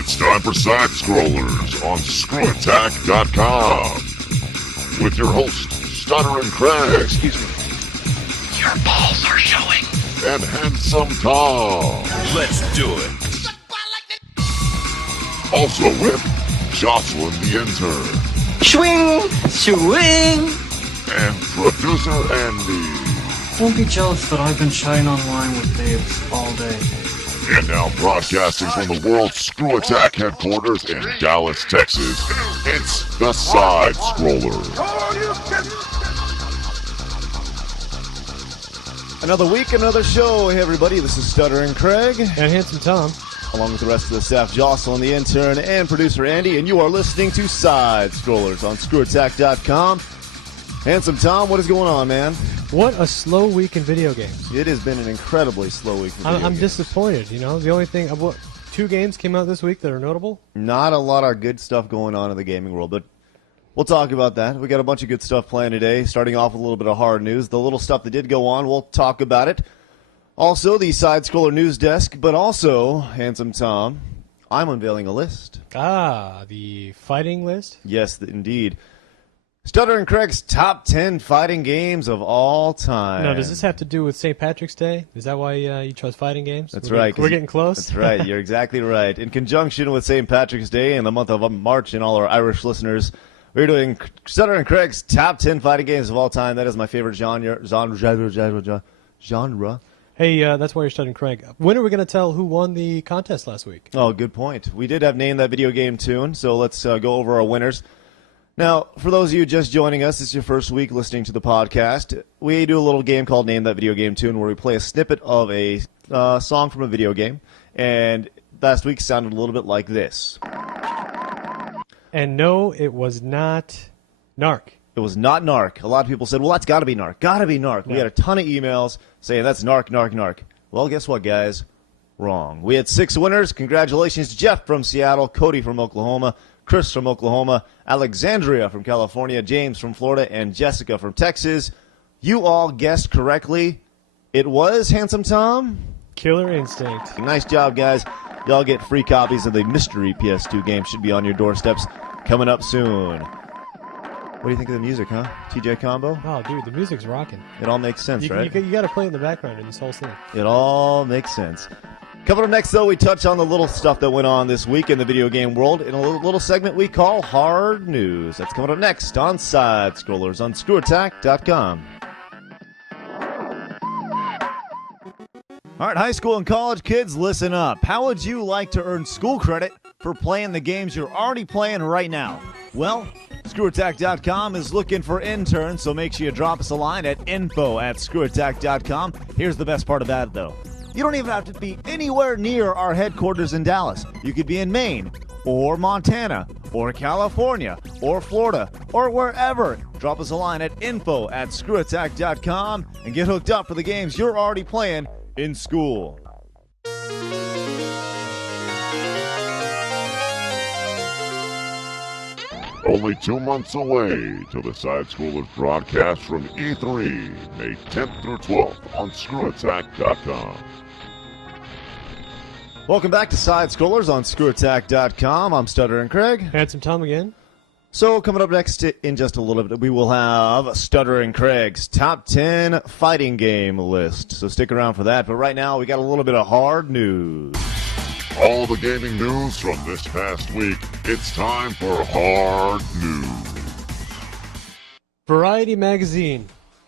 It's time for SideScrollers on ScrewAttack.com with your host, Stuttering Craig. Excuse me. Your balls are showing. And Handsome Tom. Let's do it. Also with Jocelyn the Intern. Swing, swing. And Producer Andy. Don't be jealous that I've been chatting online with babes all day. And now broadcasting from the world's Screw Attack headquarters in Dallas, Texas, it's the SideScrollers. Another week, another show. Hey everybody, this is Stuttering Craig. And Handsome Tom. Along with the rest of the staff, Jocelyn the Intern and Producer Andy, and you are listening to SideScrollers on ScrewAttack.com. Handsome Tom, what is going on, man? What a slow week in video games. It has been an incredibly slow week for video I'm games. disappointed, you know. The only thing, two games came out this week that are notable. Not a lot of good stuff going on in the gaming world, but we'll talk about that. We got a bunch of good stuff planned today, starting off with a little bit of hard news. The little stuff that did go on, we'll talk about it. Also, the Side-Scroller News Desk, but also, Handsome Tom, I'm unveiling a list. Ah, the fighting list? Yes, indeed. Stuttering Craig's top 10 fighting games of all time. Now, does this have to do with St. Patrick's Day? Is that why you chose fighting games? That's right. We're getting close? That's right. You're exactly right. In conjunction with St. Patrick's Day and the month of March and all our Irish listeners, we're doing Stuttering Craig's top 10 fighting games of all time. That is my favorite genre. Hey, that's why you're studying Craig. When are we going to tell who won the contest last week? Oh, good point. We did have Name That Video Game Tune, so let's go over our winners. Now, for those of you just joining us, it's your first week listening to the podcast. We do a little game called Name That Video Game Tune where we play a snippet of a song from a video game, and last week sounded a little bit like this. And no, it was not Narc. It was not Narc. A lot of people said, well, that's got to be Narc. Got to be Narc. We had a ton of emails saying that's Narc, Narc, Narc. Well, guess what, guys? Wrong. We had 6 winners. Congratulations, Jeff from Seattle, Cody from Oklahoma, Chris from Oklahoma, Alexandria from California, James from Florida, and Jessica from Texas. You all guessed correctly. It was, Handsome Tom? Killer Instinct. Nice job, guys. Y'all get free copies of the mystery PS2 game. Should be on your doorsteps coming up soon. What do you think of the music, huh? TJ Combo? Oh, dude, the music's rocking. It all makes sense, right? You got to play it in the background in this whole thing. It all makes sense. Coming up next, though, we touch on the little stuff that went on this week in the video game world in a little segment we call Hard News. That's coming up next on SideScrollers on ScrewAttack.com. All right, high school and college kids, listen up. How would you like to earn school credit for playing the games you're already playing right now? Well, ScrewAttack.com is looking for interns, so make sure you drop us a line at info@ScrewAttack.com. Here's the best part about it, though. You don't even have to be anywhere near our headquarters in Dallas. You could be in Maine, or Montana, or California, or Florida, or wherever. Drop us a line at info@ScrewAttack.com and get hooked up for the games you're already playing in school. Only 2 months away till the SideScrollers broadcast from E3, May 10th through 12th on ScrewAttack.com. Welcome back to SideScrollers on ScrewAttack.com. I'm Stuttering Craig. Handsome Tom again. So coming up next in just a little bit, we will have Stuttering Craig's top 10 fighting game list. So stick around for that. But right now, we got a little bit of hard news. All the gaming news from this past week. It's time for Hard News. Variety magazine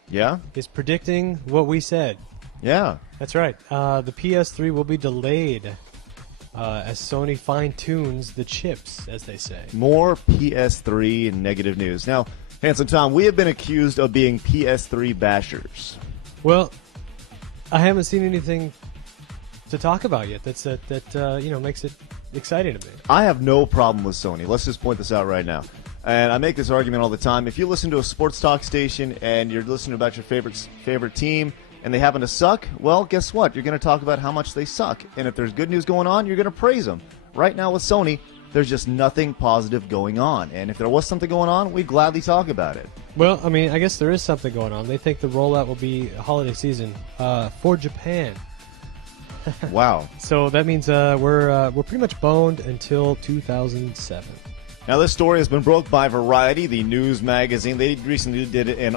Yeah? is predicting what we said. Yeah. That's right. The PS3 will be delayed as Sony fine-tunes the chips, as they say. More PS3 negative news. Now, Handsome Tom, we have been accused of being PS3 bashers. Well, I haven't seen anything to talk about yet that makes it exciting to me. I have no problem with Sony. Let's just point this out right now. And I make this argument all the time. If you listen to a sports talk station and you're listening about your favorite team and they happen to suck, well, guess what? You're going to talk about how much they suck. And if there's good news going on, you're going to praise them. Right now with Sony, there's just nothing positive going on. And if there was something going on, we'd gladly talk about it. Well, I mean, I guess there is something going on. They think the rollout will be a holiday season for Japan. Wow. So that means we're pretty much boned until 2007. Now, this story has been broke by Variety, the news magazine. They recently did an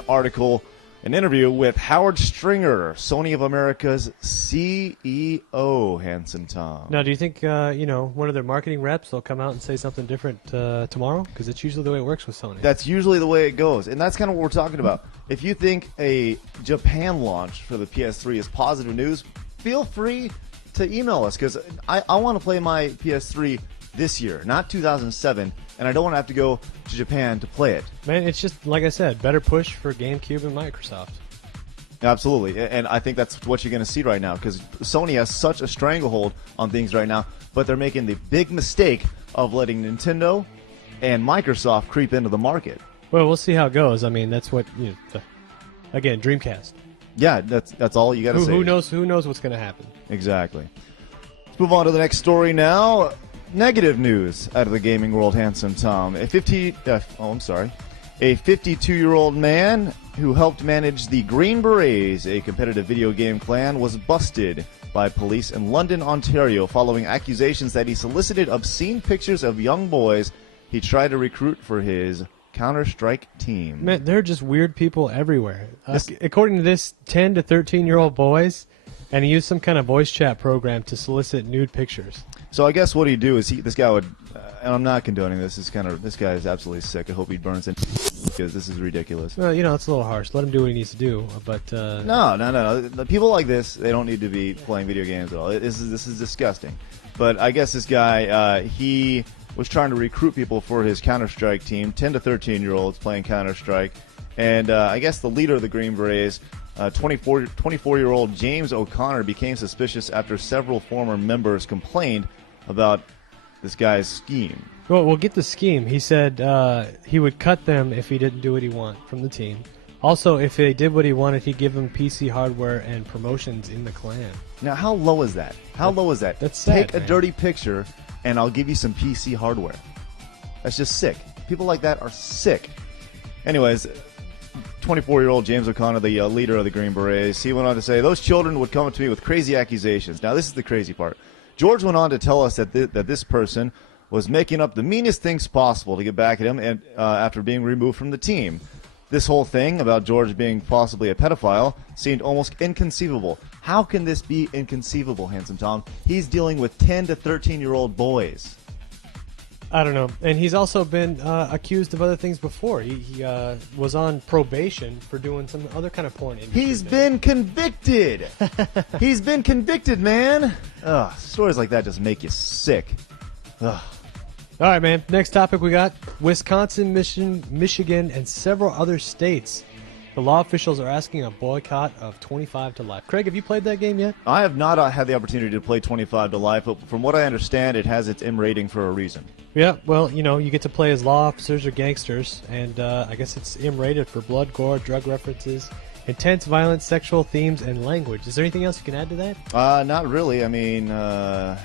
interview with Howard Stringer, Sony of America's CEO, Hanson Tom. Now, do you think one of their marketing reps will come out and say something different tomorrow? Because it's usually the way it works with Sony. That's usually the way it goes, and that's kind of what we're talking about. If you think a Japan launch for the PS3 is positive news, feel free to email us, because I want to play my PS3 this year, not 2007, and I don't want to have to go to Japan to play it. Man, it's just, like I said, better push for GameCube and Microsoft. Absolutely, and I think that's what you're going to see right now, because Sony has such a stranglehold on things right now, but they're making the big mistake of letting Nintendo and Microsoft creep into the market. Well, we'll see how it goes. I mean, that's what, again, Dreamcast. Yeah, that's all you got to say. Who knows what's going to happen? Exactly. Let's move on to the next story now. Negative news out of the gaming world, Handsome Tom. A 52-year-old man who helped manage the Green Berets, a competitive video game clan, was busted by police in London, Ontario, following accusations that he solicited obscene pictures of young boys he tried to recruit for his Counter-Strike team. Man, there are just weird people everywhere. According to this, 10 to 13-year-old boys, and he used some kind of voice chat program to solicit nude pictures. So I guess what he'd do is this guy would, and I'm not condoning this. This guy is absolutely sick. I hope he burns in because this is ridiculous. Well, it's a little harsh. Let him do what he needs to do. But no. The people like this, they don't need to be playing video games at all. This is disgusting. But I guess this guy, he was trying to recruit people for his Counter-Strike team, 10 to 13-year-olds playing Counter-Strike, and I guess the leader of the Green Berets, 24-year-old James O'Connor, became suspicious after several former members complained about this guy's scheme. Well, we'll get the scheme. He said he would cut them if he didn't do what he wanted from the team. Also, if they did what he wanted, he'd give them PC hardware and promotions in the clan. Now, how low is that? That's sad, Take a dirty picture, and I'll give you some PC hardware. That's just sick. People like that are sick. Anyways, 24-year-old James O'Connor, the leader of the Green Berets, he went on to say, those children would come to me with crazy accusations. Now, this is the crazy part. George went on to tell us that this person was making up the meanest things possible to get back at him and after being removed from the team. This whole thing about George being possibly a pedophile seemed almost inconceivable. How can this be inconceivable, Handsome Tom? He's dealing with 10 to 13-year-old boys. I don't know. And he's also been accused of other things before. He was on probation for doing some other kind of porn industry. He's been convicted. He's been convicted, man. Ugh, stories like that just make you sick. Ugh. All right, man. Next topic we got Wisconsin, Michigan, and several other states. The law officials are asking a boycott of 25 to Life. Craig, have you played that game yet? I have not had the opportunity to play 25 to Life, but from what I understand, it has its M rating for a reason. Yeah, well, you get to play as law officers or gangsters, and I guess it's M-rated for blood, gore, drug references, intense violence, sexual themes, and language. Is there anything else you can add to that? Not really. I mean, no.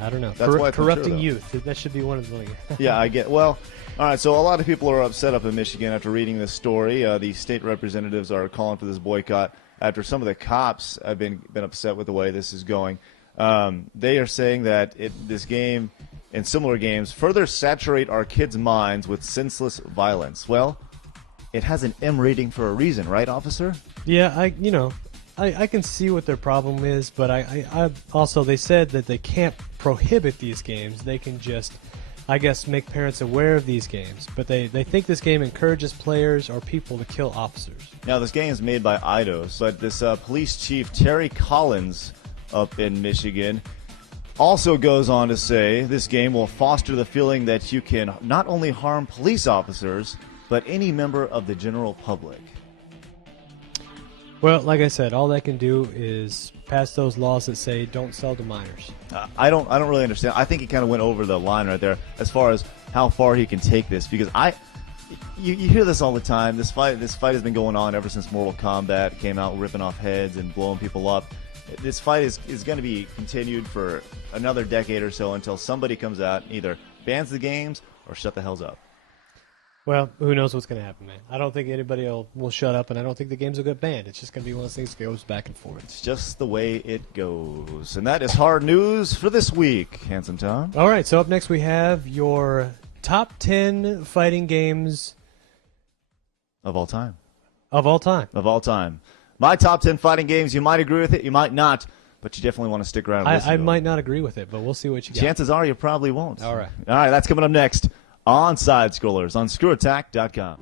I don't know. That's why it's corrupting mature, youth. That should be one of the... Yeah, I get... Well, all right, so a lot of people are upset up in Michigan after reading this story. The state representatives are calling for this boycott after some of the cops have been upset with the way this is going. They are saying that this game and similar games further saturate our kids' minds with senseless violence. Well, it has an M rating for a reason, right, officer? Yeah, I can see what their problem is, but I also, they said that they can't prohibit these games. They can just, I guess, make parents aware of these games. But they think this game encourages players or people to kill officers. Now, this game is made by Eidos, but this police chief, Terry Collins, up in Michigan, also goes on to say this game will foster the feeling that you can not only harm police officers, but any member of the general public. Well, like I said, all they can do is pass those laws that say don't sell to minors. I don't really understand. I think he kind of went over the line right there as far as how far he can take this, because you hear this all the time. This fight has been going on ever since Mortal Kombat came out, ripping off heads and blowing people up. This fight is going to be continued for another decade or so until somebody comes out and either bans the games or shut the hells up. Well, who knows what's going to happen, man. I don't think anybody will shut up, and I don't think the games will get banned. It's just going to be one of those things that goes back and forth. It's just the way it goes. And that is hard news for this week, Handsome Tom. All right, so up next we have your top 10 fighting games Of all time. of all time. Of all time. My top 10 fighting games, you might agree with it, you might not, but you definitely want to stick around and listen I to might it. not agree with it, but we'll see what you got. Chances are you probably won't. All right. All right, that's coming up next on SideScrollers on ScrewAttack.com.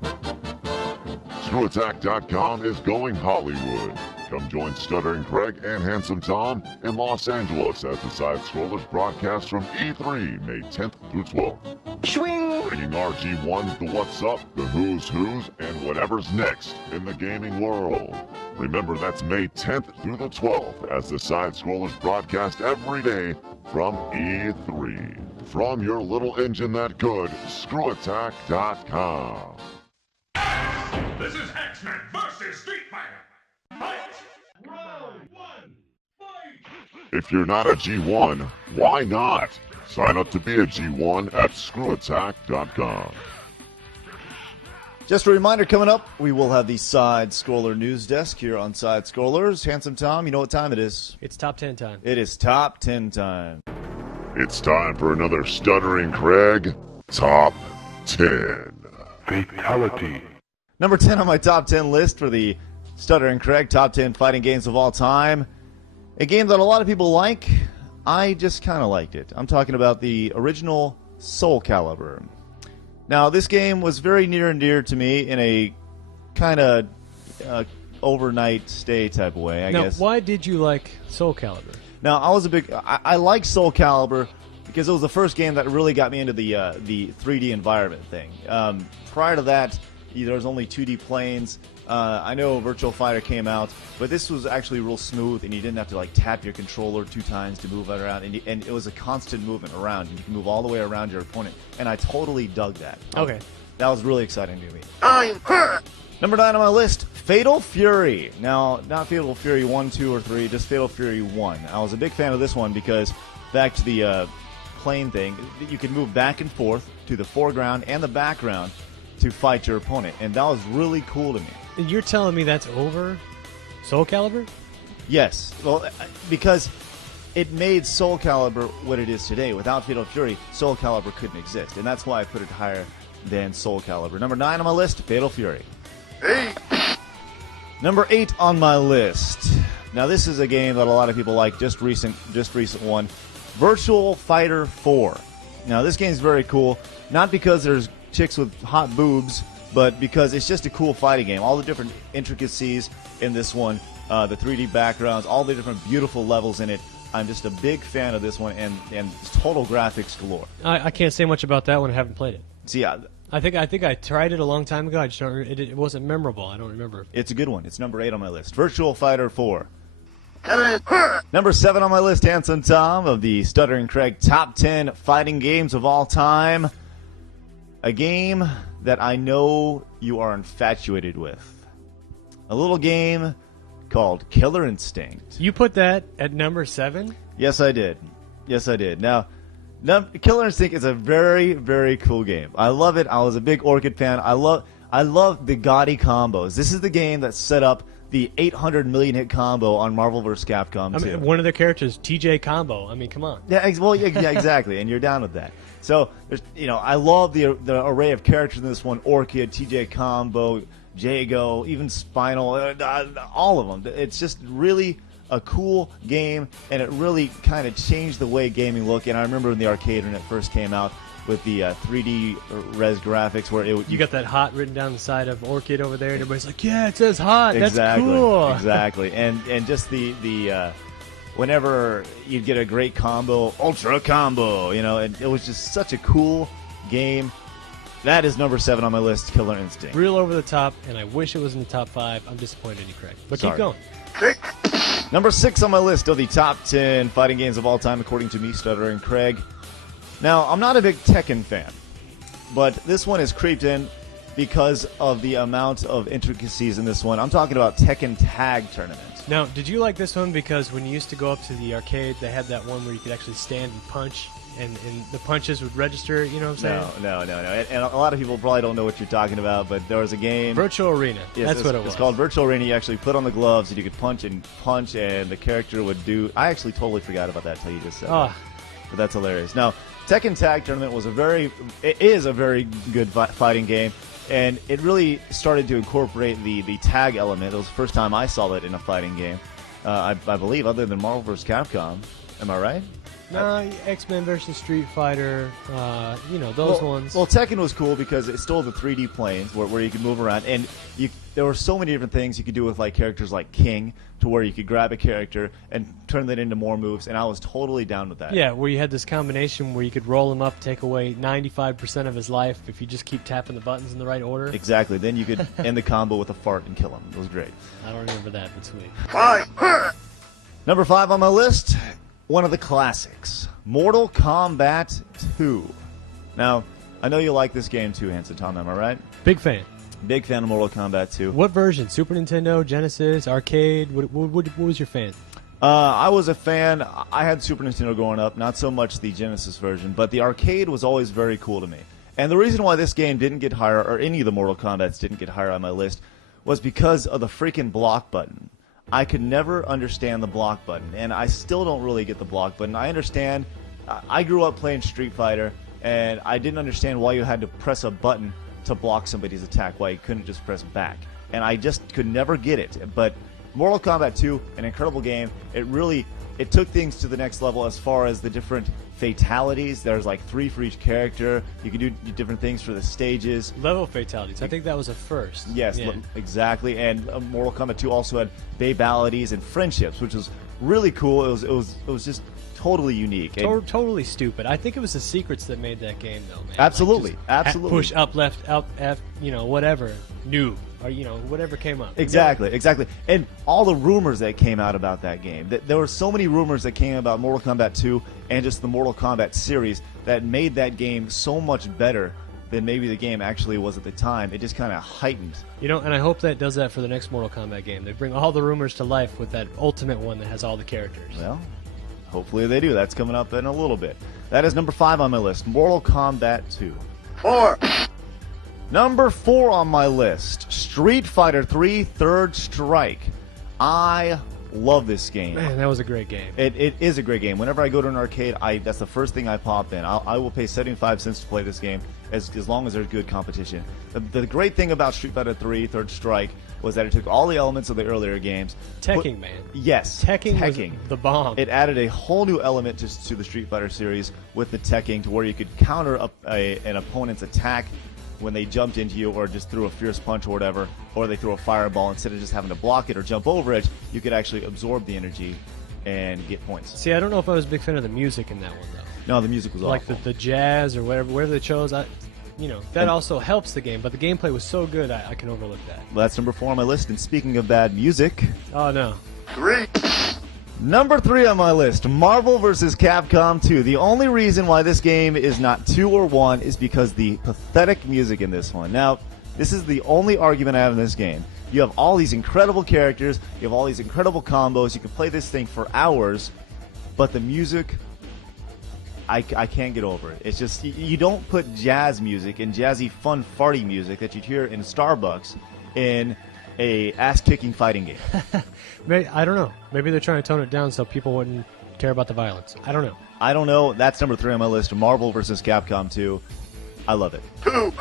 ScrewAttack.com is going Hollywood. Come join Stuttering Craig and Handsome Tom in Los Angeles as the SideScrollers broadcast from E3, May 10th through 12th. Swing. Bringing our G1s the what's up, the who's, and whatever's next in the gaming world. Remember, that's May 10th through the 12th as the SideScrollers broadcast every day from E3. From your little engine that could, ScrewAttack.com. This is X-Men versus Street Fighter. Fight! Round one, fight! If you're not a G1, why not? Sign up to be a G1 at ScrewAttack.com. Just a reminder, coming up, we will have the Side Scroller News Desk here on Side Scrollers. Handsome Tom, you know what time it is. It's top 10 time. It is top 10 time. It's time for another Stuttering Craig Top 10. Fatality. Number 10 on my top 10 list for the Stuttering Craig top 10 fighting games of all time. A game that a lot of people like. I just kind of liked it. I'm talking about the original Soul Calibur. Now, this game was very near and dear to me in a kind of overnight stay type of way, I guess. Now, why did you like Soul Calibur? Now, I like Soul Calibur because it was the first game that really got me into the 3D environment thing. Prior to that, there was only 2D planes. I know Virtual Fighter came out, but this was actually real smooth, and you didn't have to like tap your controller 2 times to move it around, and it was a constant movement around, and you can move all the way around your opponent, and I totally dug that. Okay. That was really exciting to me. I'm hurt. Number 9 on my list, Fatal Fury. Now, not Fatal Fury 1, 2, or 3, just Fatal Fury 1. I was a big fan of this one because, back to the plane thing, you could move back and forth to the foreground and the background to fight your opponent, and that was really cool to me. And you're telling me that's over Soul Calibur? Yes, well, because it made Soul Calibur what it is today. Without Fatal Fury, Soul Calibur couldn't exist, and that's why I put it higher than Soul Calibur. Number 9 on my list, Fatal Fury. Number 8 on my list. Now, this is a game that a lot of people like, just recent one, Virtual Fighter 4. Now, this game's very cool, not because there's chicks with hot boobs, but because it's just a cool fighting game. All the different intricacies in this one, the 3D backgrounds, all the different beautiful levels in it. I'm just a big fan of this one, and total graphics galore. I can't say much about that one. I haven't played it. See, I think I tried it a long time ago. I just don't. It wasn't memorable. I don't remember. it's a good one. It's number 8 on my list. Virtual Fighter 4. Number 7 on my list, Handsome Tom, of the Stuttering Craig top 10 fighting games of all time. A game that I know you are infatuated with. A little game called Killer Instinct. You put that at number 7? Yes, I did. Yes, I did. Now, Killer Instinct is a very, very cool game. I love it. I was a big Orchid fan. I love the gaudy combos. This is the game that set up the 800 million hit combo on Marvel vs. Capcom 2. I mean, one of the characters, TJ Combo. I mean, come on. Yeah, yeah, exactly, and you're down with that. So, I love the array of characters in this one: Orchid, TJ Combo, Jago, even Spinal, all of them. It's just really a cool game, and it really kind of changed the way gaming looked. And I remember in the arcade when it first came out with the 3D res graphics, where you got that hot written down the side of Orchid over there, and everybody's like, "Yeah, it says hot. Exactly, That's cool." Exactly, and just the whenever you'd get a great combo, Ultra Combo, and it was just such a cool game. That is number 7 on my list, Killer Instinct. Real over the top, and I wish it was in the top 5. I'm disappointed in you, Craig. But Sorry. keep going. Number 6 on my list of the top 10 fighting games of all time, according to me, Stuttering Craig. Now, I'm not a big Tekken fan, but this one has creeped in because of the amount of intricacies in this one. I'm talking about Tekken Tag Tournament. Now, did you like this one because when you used to go up to the arcade, they had that one where you could actually stand and punch, and the punches would register. You know what I'm saying? No. And a lot of people probably don't know what you're talking about, but there was a game. Virtual Arena. Yes, That's what it was. It's called Virtual Arena. You actually put on the gloves and you could punch, and the character would do. I actually totally forgot about that till you just said that. But that's hilarious. Now, Tekken Tag Tournament is a very good fighting game, and it really started to incorporate the tag element. It was the first time I saw it in a fighting game, I believe, other than Marvel vs. Capcom. Am I right? No, X-Men versus Street Fighter, those ones. Well, Tekken was cool because it stole the 3D planes where you could move around, and there were so many different things you could do with like characters like King, to where you could grab a character and turn that into more moves, and I was totally down with that. Yeah, where you had this combination where you could roll him up, take away 95% of his life if you just keep tapping the buttons in the right order. Exactly. Then you could end the combo with a fart and kill him. It was great. I don't remember that, but sweet. Number 5 on my list, one of the classics, Mortal Kombat 2. Now, I know you like this game too, Hanson Tom, am I right? Big fan. Big fan of Mortal Kombat 2. What version? Super Nintendo, Genesis, arcade? What was your fan? I was a fan. I had Super Nintendo growing up, not so much the Genesis version, but the arcade was always very cool to me. And the reason why this game didn't get higher, or any of the Mortal Kombats didn't get higher on my list, was because of the freaking block button. I could never understand the block button, and I still don't really get the block button. I understand. I grew up playing Street Fighter, and I didn't understand why you had to press a button to block somebody's attack, why you couldn't just press back. And I just could never get it. But Mortal Kombat 2, an incredible game. It took things to the next level as far as the different fatalities. There's like 3 for each character. You can do different things for the stages. Level fatalities. I think that was a first. Yes, yeah. Exactly. And Mortal Kombat 2 also had babalities and friendships, which was really cool. It was just totally unique. Totally stupid. I think it was the secrets that made that game, though, man. Absolutely, like absolutely. Push up, left, up, F, whatever, noob, or whatever came up. Exactly. And all the rumors that came out about that game. There were so many rumors that came about Mortal Kombat 2 and just the Mortal Kombat series that made that game so much better than maybe the game actually was at the time. It just kind of heightened. And I hope that does that for the next Mortal Kombat game. They bring all the rumors to life with that ultimate one that has all the characters. Well, hopefully they do. That's coming up in a little bit. That is number 5 on my list, Mortal Kombat 2. 4. Number 4 on my list, Street Fighter 3 Third Strike. I love this game. Man, that was a great game. It is a great game. Whenever I go to an arcade, that's the first thing I pop in. I will pay 75 cents to play this game as long as there's good competition. The great thing about Street Fighter 3 Third Strike was that it took all the elements of the earlier games. Tekking, man. Yes. Tekking was the bomb. It added a whole new element to the Street Fighter series with the Tekking, to where you could counter an opponent's attack when they jumped into you, or just threw a fierce punch or whatever, or they threw a fireball. Instead of just having to block it or jump over it, you could actually absorb the energy and get points. See, I don't know if I was a big fan of the music in that one, though. No, the music was like awful. the jazz or whatever they chose. That also helps the game, but the gameplay was so good, I can overlook that. Well, that's number 4 on my list. And speaking of bad music, Oh, no. 3. number 3 on my list, Marvel vs. Capcom 2. The only reason why this game is not 2 or 1 is because the pathetic music in this one. Now, this is the only argument I have in this game. You have all these incredible characters, you have all these incredible combos, you can play this thing for hours, but the music, I can't get over it. It's just, you don't put jazz music and jazzy, fun, farty music that you'd hear in Starbucks in a ass-kicking fighting game. I don't know. Maybe they're trying to tone it down so people wouldn't care about the violence. I don't know. I don't know. That's number 3 on my list, Marvel vs. Capcom 2. I love it. 2.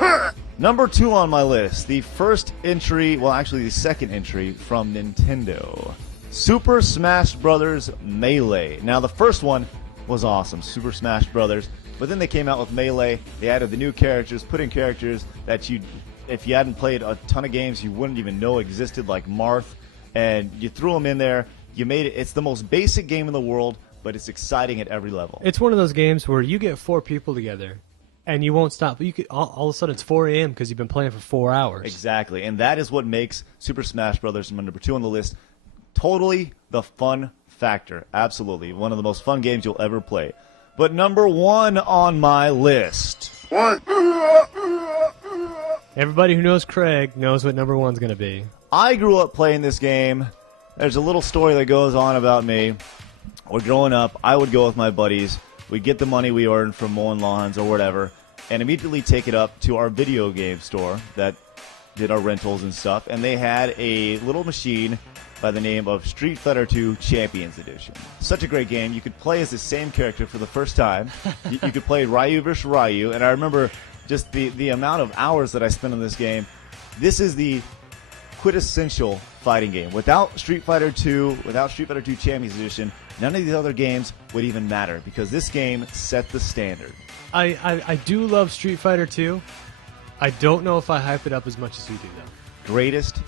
Number 2 on my list, the first entry, well, actually the second entry from Nintendo, Super Smash Bros. Melee. Now, the first one was awesome, Super Smash Bros., but then they came out with Melee. They added the new characters, put in characters that if you hadn't played a ton of games, you wouldn't even know existed, like Marth, and you threw them in there. You made it. It's the most basic game in the world, but it's exciting at every level. It's one of those games where you get 4 people together, and you won't stop. You could all of a sudden it's 4 a.m. because you've been playing for 4 hours. Exactly, and that is what makes Super Smash Bros. Number 2 on the list totally the fun factor. Absolutely, one of the most fun games you'll ever play. But number 1 on my list. 1. Everybody who knows Craig knows what number 1's going to be. I grew up playing this game. There's a little story that goes on about me. Growing up, I would go with my buddies we get the money we earn from mowing lawns or whatever, and immediately take it up to our video game store that did our rentals and stuff, and they had a little machine by the name of Street Fighter 2 Champions Edition. Such a great game. You could play as the same character for the first time. You could play Ryu versus Ryu, and I remember just the amount of hours that I spent on this game. This is the quintessential fighting game. Without Street Fighter 2, without Street Fighter 2 Champions Edition, none of these other games would even matter because this game set the standard. I do love Street Fighter 2. I don't know if I hype it up as much as you do, though. Greatest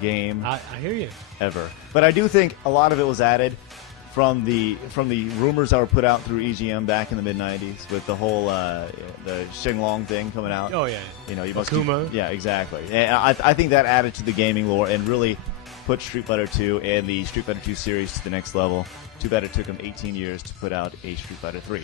game I hear you. ever. But I do think a lot of it was added from the rumors that were put out through EGM back in the mid-90s with the whole the Xinglong thing coming out. Oh, yeah. You know, you must Akuma. yeah, exactly. And I think that added to the gaming lore and really put Street Fighter 2 and the Street Fighter 2 series to the next level. Too bad it took them 18 years to put out a Street Fighter 3.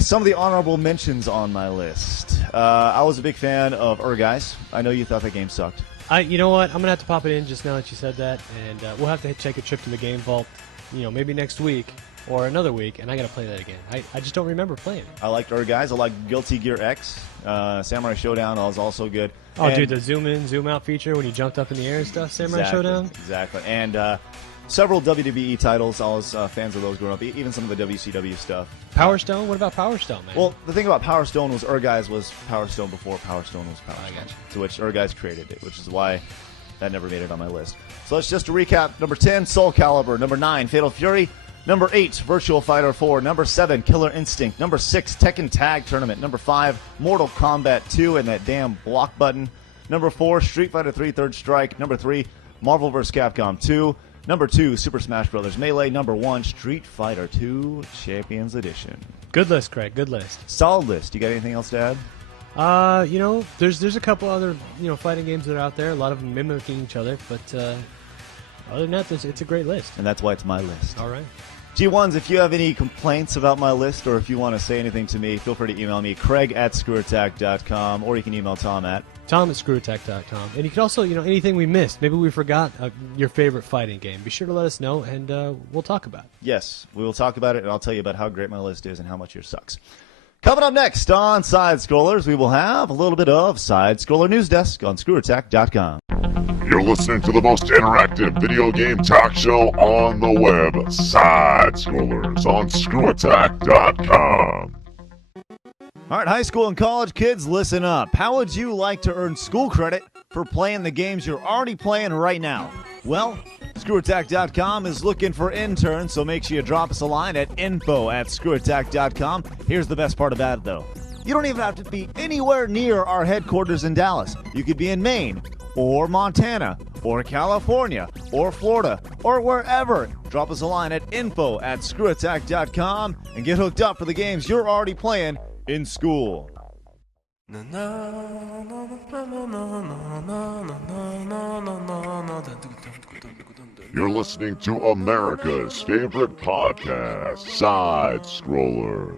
Some of the honorable mentions on my list. I was a big fan of Urgeist. I know you thought that game sucked. You know what? I'm going to have to pop it in just now that you said that, and we'll have to take a trip to the Game Vault, maybe next week or another week, and I got to play that again. I just don't remember playing it. I liked Urgeist. I liked Guilty Gear X. Samurai Showdown was also good. Oh, dude, the zoom in, zoom out feature when you jumped up in the air and stuff, Samurai Showdown? Exactly. And several WWE titles. I was fans of those growing up, even some of the WCW stuff. Power Stone? What about Power Stone, man? Well, the thing about Power Stone was Urgeist was Power Stone before Power Stone was Power Stone. Gotcha. To which Urgeist created it, which is why that never made it on my list. So let's just to recap. Number 10, Soul Calibur. Number 9, Fatal Fury. Number 8, Virtual Fighter 4. Number 7, Killer Instinct. Number 6, Tekken Tag Tournament. Number 5, Mortal Kombat 2 and that damn block button. Number 4, Street Fighter 3 Third Strike. Number 3, Marvel vs. Capcom 2. Number 2, Super Smash Bros. Melee. Number 1, Street Fighter 2 Champions Edition. Good list, Craig. Good list. Solid list. You got anything else to add? There's a couple other fighting games that are out there. A lot of them mimicking each other, but other than that, it's a great list. And that's why it's my list. All right. G1s, if you have any complaints about my list or if you want to say anything to me, feel free to email me, Craig@ScrewAttack.com, or you can email Tom at ScrewAttack.com. And you can also, anything we missed. Maybe we forgot your favorite fighting game. Be sure to let us know, and we'll talk about it. Yes, we will talk about it, and I'll tell you about how great my list is and how much yours sucks. Coming up next on Side Scrollers, we will have a little bit of Side Scroller News Desk on ScrewAttack.com. You're listening to the most interactive video game talk show on the web, Side Scrollers on ScrewAttack.com. All right, high school and college kids, listen up. How would you like to earn school credit for playing the games you're already playing right now? Well, ScrewAttack.com is looking for interns, so make sure you drop us a line at info@ScrewAttack.com. Here's the best part about it, though. You don't even have to be anywhere near our headquarters in Dallas. You could be in Maine, or Montana, or California, or Florida, or wherever. Drop us a line at info@ScrewAttack.com and get hooked up for the games you're already playing in school. You're listening to America's favorite podcast, Side Scrollers.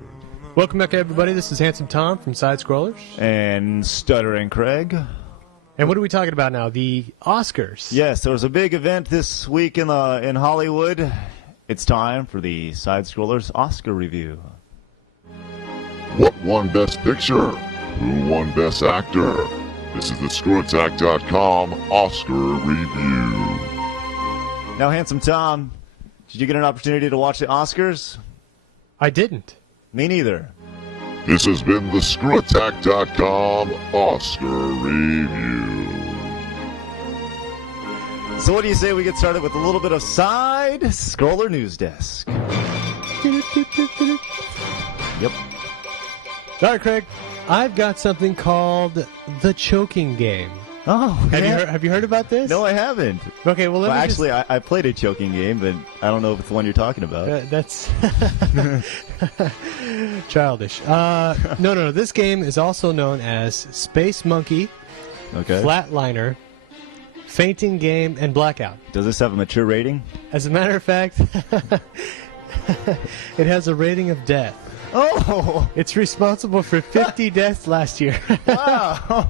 Welcome back, everybody. This is Handsome Tom from Side Scrollers. And Stuttering Craig. And what are we talking about now? The Oscars. Yes, there was a big event this week in Hollywood. It's time for the Side Scrollers Oscar review. What won Best Picture? Who won Best Actor? This is the ScrewAttack.com Oscar review. Now, Handsome Tom, did you get an opportunity to watch the Oscars? I didn't. Me neither. This has been the ScrewAttack.com Oscar review. So what do you say we get started with a little bit of Side Scroller News Desk? Yep. All right, Craig. I've got something called the choking game. Oh, Have you heard about this? No, I haven't. Okay, well, Actually, I played a choking game, but I don't know if it's the one you're talking about. That's childish. No. This game is also known as Space Monkey, Okay. Flatliner, Fainting Game, and Blackout. Does this have a mature rating? As a matter of fact, it has a rating of death. Oh! It's responsible for 50 deaths last year. Wow!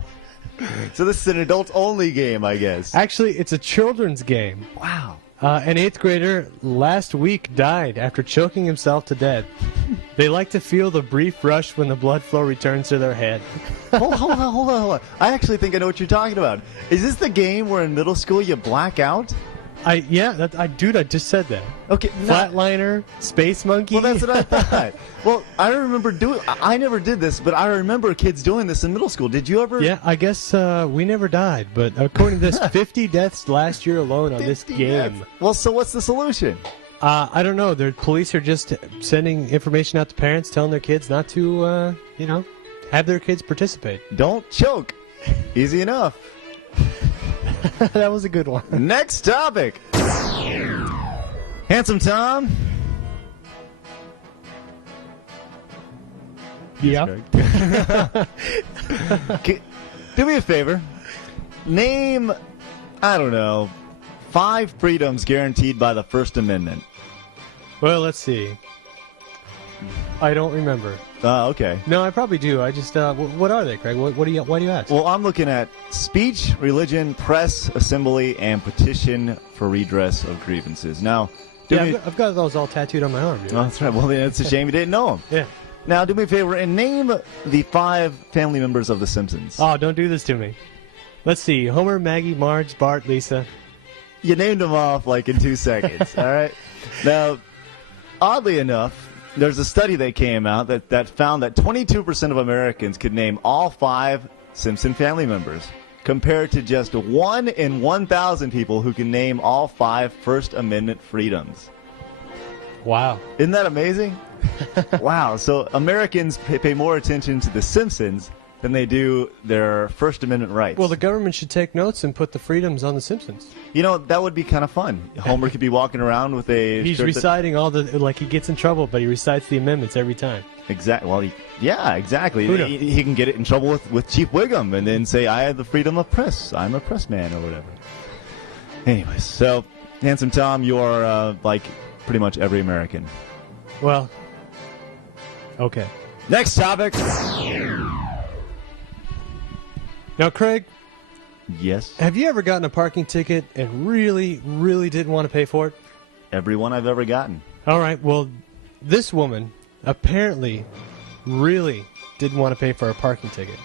So this is an adult-only game, I guess. Actually, it's a children's game. Wow. An 8th grader last week died after choking himself to death. They like to feel the brief rush when the blood flow returns to their head. Hold on. I actually think I know what you're talking about. Is this the game where in middle school you black out? I just said that. Okay, Flatliner, Space Monkey. Well, that's what I thought. Well, I remember I never did this, but I remember kids doing this in middle school. Did you ever? Yeah, I guess we never died, but according to this, 50 deaths last year alone on this game. Deaths. Well, so what's the solution? I don't know. The police are just sending information out to parents, telling their kids not to, have their kids participate. Don't choke. Easy enough. That was a good one. Next topic. Handsome Tom. Yeah. Do me a favor. Name, I don't know, 5 freedoms guaranteed by the First Amendment. Well, let's see. I don't remember. Okay. No, I probably do. I just, what are they, Craig? Why do you ask? Well, I'm looking at speech, religion, press, assembly, and petition for redress of grievances. Now, I've got those all tattooed on my arm. Oh, that's right. Well, then it's a shame you didn't know them. Yeah. Now, do me a favor and name the 5 family members of The Simpsons. Oh, don't do this to me. Let's see. Homer, Maggie, Marge, Bart, Lisa. You named them off like in 2 seconds, all right? Now, oddly enough, there's a study that came out that found that 22% of Americans could name all 5 Simpson family members, compared to just 1 in 1,000 people who can name all 5 First Amendment freedoms. Wow. Isn't that amazing? Wow. So Americans pay more attention to The Simpsons than they do their First Amendment rights. Well, the government should take notes and put the freedoms on The Simpsons. You know, that would be kind of fun. Homer could be walking around with a... He's reciting all the... Like, he gets in trouble, but he recites the amendments every time. Exactly. Well, yeah, exactly. Who knows? He can get it in trouble with Chief Wiggum and then say, I have the freedom of press. I'm a press man or whatever. Anyways, so, Handsome Tom, you are like pretty much every American. Well, okay. Next topic. Now, Craig, Yes. have you ever gotten a parking ticket and really, really didn't want to pay for it? Every one I've ever gotten. All right, well, this woman apparently really didn't want to pay for a parking ticket.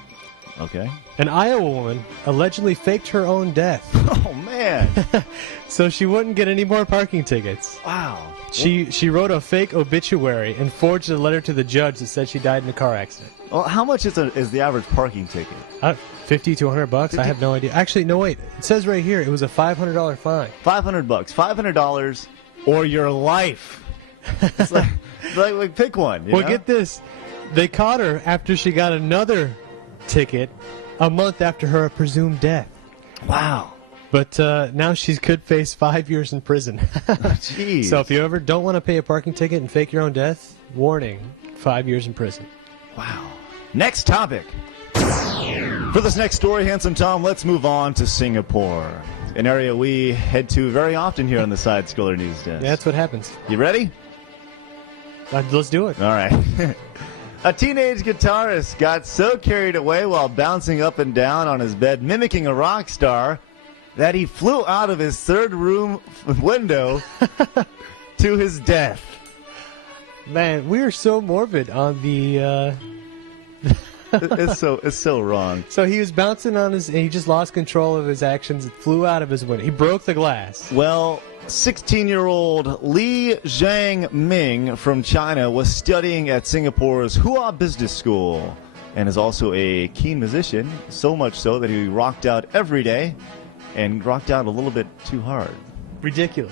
Okay. An Iowa woman allegedly faked her own death Oh, man. so she wouldn't get any more parking tickets. Wow. She wrote a fake obituary and forged a letter to the judge that said she died in a car accident. Well, how much is the average parking ticket? $50 to $100? I have no idea. Actually, no, wait. It says right here it was a $500 fine. $500. $500 or your life. It's like pick one. You Well, know? get this. They caught her after she got another ticket a month after her presumed death. Wow. But now she could face 5 years in prison. Jeez. So if you ever don't want to pay a parking ticket and fake your own death, warning, 5 years in prison. Wow. Next topic. For this next story, Handsome Tom, let's move on to Singapore, an area we head to very often here on the SideScroller News Desk. Yeah, that's what happens. You ready? Let's do it. All right. A teenage guitarist got so carried away while bouncing up and down on his bed, mimicking a rock star, that he flew out of his 3rd room window to his death. Man, we are so morbid on the... It's so wrong. So he was bouncing on and he just lost control of his actions. It flew out of his window. He broke the glass. Well, 16-year-old Li Zhangming from China was studying at Singapore's Hua Business School and is also a keen musician, so much so that he rocked out every day and rocked out a little bit too hard. Ridiculous.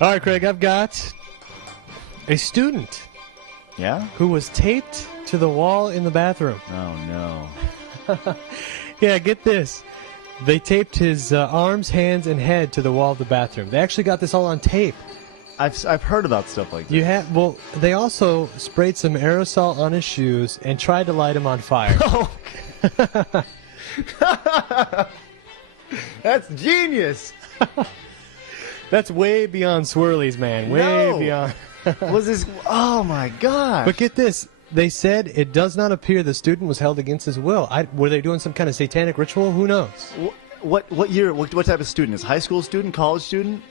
All right, Craig, I've got a student Yeah? who was taped to the wall in the bathroom. Oh, no. Yeah, get this. They taped his arms, hands, and head to the wall of the bathroom. They actually got this all on tape. I've heard about stuff like this. Well, they also sprayed some aerosol on his shoes and tried to light him on fire. Oh. That's genius. That's way beyond swirlies, man. Way No. beyond. Was this? Oh my God! But get this. They said it does not appear the student was held against his will. Were they doing some kind of satanic ritual? Who knows? What year? What type of student? Is high school student? College student?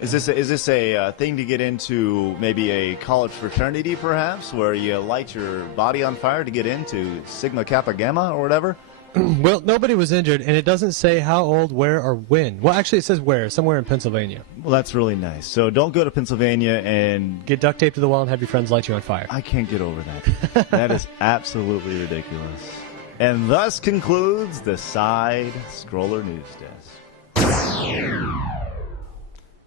Is this a thing to get into maybe a college fraternity, perhaps, where you light your body on fire to get into Sigma Kappa Gamma or whatever? Well, nobody was injured, and it doesn't say how old, where, or when. Well, actually, it says where, somewhere in Pennsylvania. Well, that's really nice. So don't go to Pennsylvania and Get duct taped to the wall and have your friends light you on fire. I can't get over that. That is absolutely ridiculous. And thus concludes the Side Scroller News Desk.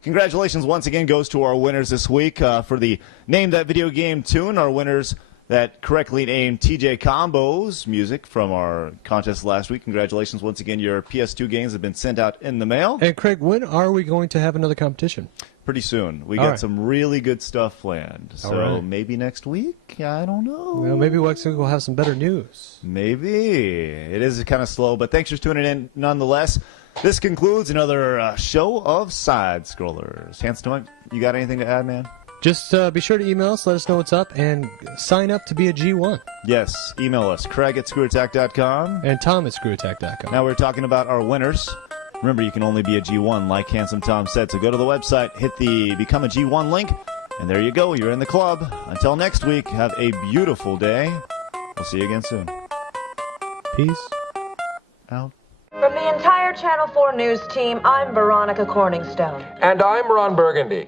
Congratulations once again goes to our winners this week for the Name That Video Game tune. Our winners that correctly named TJ Combo's music from our contest last week. Congratulations once again. Your PS2 games have been sent out in the mail. And Craig, when are we going to have another competition? Pretty soon. We All got right. some really good stuff planned. So All right. maybe next week? I don't know. Well, maybe next week we'll have some better news. Maybe. It is kind of slow, but thanks for tuning in nonetheless. This concludes another show of Side Scrollers. Hanson, you got anything to add, man? Just be sure to email us, let us know what's up, and sign up to be a G1. Yes, email us, Craig@ScrewAttack.com. And Tom at ScrewAttack.com. Now we're talking about our winners. Remember, you can only be a G1, like Handsome Tom said. So go to the website, hit the Become a G1 link, and there you go. You're in the club. Until next week, have a beautiful day. We'll see you again soon. Peace. Out. From the entire Channel 4 News team, I'm Veronica Corningstone. And I'm Ron Burgundy.